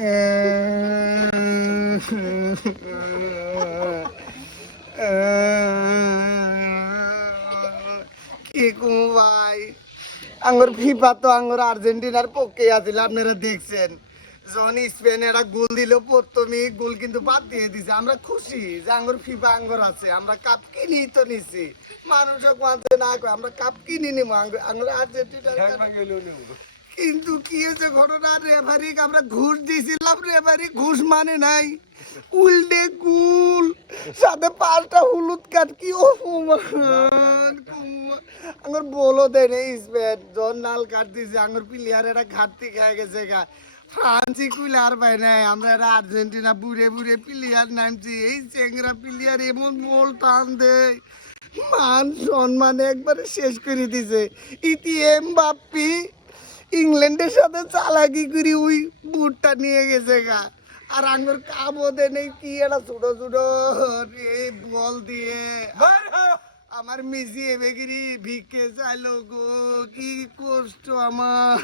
কি কমু ভাই, আঙ্গুর ফিফা তো আঙ্গুর আর্জেন্টিনার পক্ষে আছিল। আপনারা দেখছেন যখন স্পেন একটা গোল দিল, প্রথমে গোল কিন্তু বাদ দিয়ে দিছে। আমরা খুশি যে আঙ্গুর ফিফা আঙ্গুর আছে, আমরা কাপ কিনি তো নিছি। মানুষও মানতে না করে আমরা কাপ কিনি নিবো আঙ্গুর আর্জেন্টিনার। কিন্তু কি হয়েছে ঘটনা, রেফারি আমরা ঘুষ দিয়েছিলাম, রেফারি ঘুষ মানে নাই, উল্টে গুল সাথে 5টা হলুদ কার্ড। কি অপমান! আমার বলো দেয় নেই স্পেন জন লাল কার্ড দিছে, আমার প্লেয়ার এটা ঘাটতি খেয়ে গেছে গা। ফ্রান্সই প্লেয়ার পাই নাই, আমরা এটা আর্জেন্টিনা বুড়ে বুড়ে প্লেয়ার নামছি। এই চেংরা প্লেয়ার এমন মোল টান দেয়, মান সম্মান একবারে শেষ করে দিছে। এমবাপ্পি ইংল্যান্ডের সাথে চালাকি করে ওই বুটটা নিয়ে গেছে গা। আর আঙ্গুর কাবো দে নেই, কি একটা ছোট ছোট বল দিয়ে আমার মেসি এবেগিরি ভিক্ষে চাইলো গো, কি কষ্ট আমার।